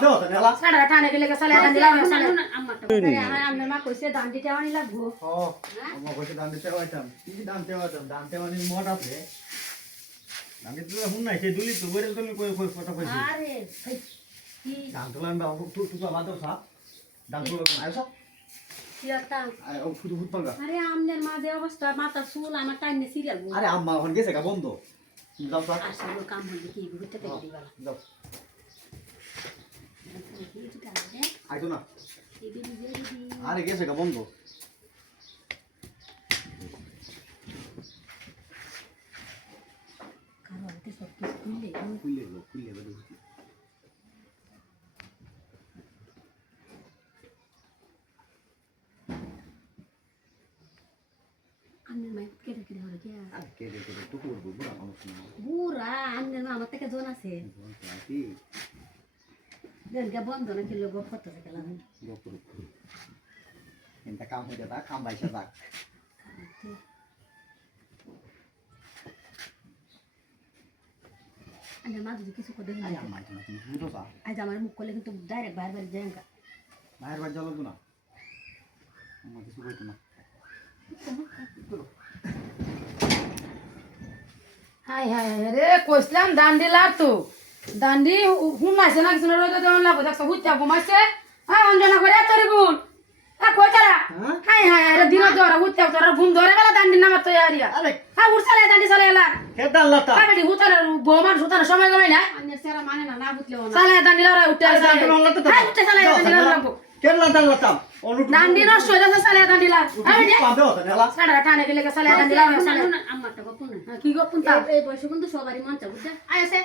পাবে হতো নেলা সাড়া টানে গেলে সালে দান দিলাম সালে আম্মাটা আমার মা কইছে দান দিতে আনি লাগবো ও আমা কইছে দান দিতে হইতাম কি দান দেওয়া নি মড আছে আমি তো হুন নাই সে দুলি তো বইরে তুমি কই কথা কইছি আরে কি দান তোলান বা তুই বাদর সা দান তোলা আইছো সিয়াতা আই ও ফুটু ফুট পাঙ্গা আরে আমনের মাঝে অবস্থা মাথা চুল আমার টাইনে সিরিয়াল গো আরে আম্মা এখন গেছে গা বন্ধ যাও তো আসলে কাম হইলে কি ঘুরতে থেকে দিবালা যাও আইতো না আরে গেছে গা বন্ধ কারো হাতে সব কিছু খুললে খুললে বড় আমনের মা কেটে কেটে হরে কি আর কে তো করব বুড়া মানুষ না বুড়া আমনের মা আমার থেকে জন আছে দেনকে বন্ধ না কিলো গপ করতে গেলাম গোপুর এন্টা কাম হইতে দা কাম বাইসা দা আমনের মা যদি কিছু করে আই আম্মা তুমি বুঝো সা আজ আমার মুখ করলে কিন্তু ডাইরেক্ট বাইরে বাইরে যায়গা বাইরে বাইরে যাও না আম্মা কিছু কইতো না হাই হাই রে কইছিলাম দান্ডি লাতো দান্ডি হুমাইছে না কিছু রইতো দেওয়ান লাগো দেখছো হুচ্চা ঘুমাইছে হ্যাঁ অঞ্জনা করে তোর গুণ কই তারা হাই হাই রে দিন ধরে হুচ্চা তোর ঘুম ধরে গেল দান্ডি নামা তো ইয়ারিয়া আরে হ্যাঁ উঠছালে দান্ডি চলে এলা কে দাল্লাতা কাবেডি হুতার বৌমান সুতার সময় গমে না আমনের সেরা মানে না না বুঝলেও না চলে দান্ডি লরা উঠতে আরে দান্ডি লড়লা তো হ্যাঁ উঠতে চলে দান্ডি লরা লাগবো কে দাল্লাতা অনু দান্ডি নষ্ট হয়ে যাচ্ছে চলে দান্ডি লা পাবে হতো নেলা সাড়া টানে গেলে চলে দান্ডি লা আমারটা গপ না কি গপুন তা এই বয়সে কিন্তু সবারই মন চা বুঝছে আইছে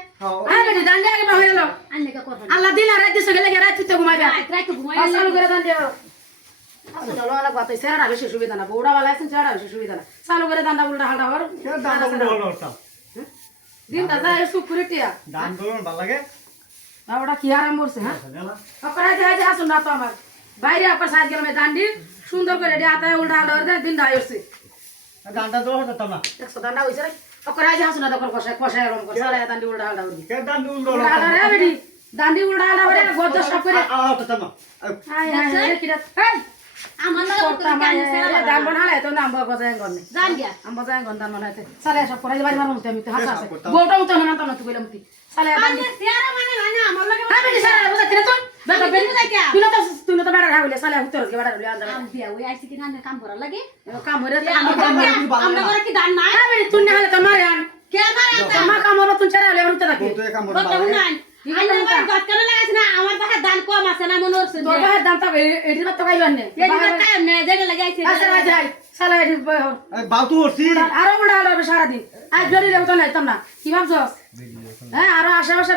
হ্যাঁ বেটি দান্ডি আগে হয়ে গেল আনলে কা কথা আল্লাহ দিন আর রাত দিছে গেলে রাত তুই ঘুমাইবা রাত ঘুমাই চালু করে দান্ডি আচ্ছা চলো আলাদা কথা সেরা বেশি সুবিধা না বউড়া वाला আছেন সেরা বেশি সুবিধা না চালু করে দান্ডা উল্টা হালটা হর কে দান্ডা উল্টা হতো দিনটা যায় সুকুরিটিয়া দান দোলন ভাল লাগে ওটা কি আরাম করছে হ্যাঁ নেলা অপরা যায় আসুন না তো আমার বাইরে অপর সাইড গেলাম দান্ডি সুন্দর করে হাতে উল্টা হালটা দিন দাই হচ্ছে দান্ডা দোলন হতো না দেখছো দান্ডা হইছে রে অপরা যায় আসুন না তখন কষায় কষায় রম করে সারা দান্ডি উল্টা হালটা হরি কে দান্ডা উল্টা উল্টা হালটা রে বেটি দান্ডি উল্টা হালটা করে গদ সব করে তো না হাই হাই হাই কিরা এই আমার লাগে করতা মাই দান বানালে তো নাম বজায় গনে জান গিয়া আম বজায় গন দান বানাইতে সালে সব করে বাড়ি মারমু আমি তো হাসা আছে বউটা তো না তো না তুই কইলাম তুই সালে দান্ডি আমনের সেরা মানে না আমার লাগে হ্যাঁ বেটি সারা বুঝা কিরা তুই বেটা বেটি তুই তো বেটা রাখলে সালে হুতর কে বেটা রলি আন্দা আম দিয়া ওই আইছি কি না কাম করা লাগে কাম হরে আমরা করে কি দান নাই হ্যাঁ বেটি তুই না হলে তো মারে আন কে মারে আমা কাম হলো তুই ছাড়া হলে হুতে থাকি তো কাম কত হুনাই আইনা আমার গত করে লাগাছ না আমার পাশে দান কম আছে না মনে হচ্ছে তোর বাহির দাম তো এটি তো গাইবান নে এই দিকে কাম নে জায়গা লাগাইছে আচ্ছা আচ্ছা সালে এটি বাউতু হরছি আরো বড় হলো সারা দিন আজ জরি রে তো নাই তোমরা কি ভাবছস হ্যাঁ আরো আশেপাশে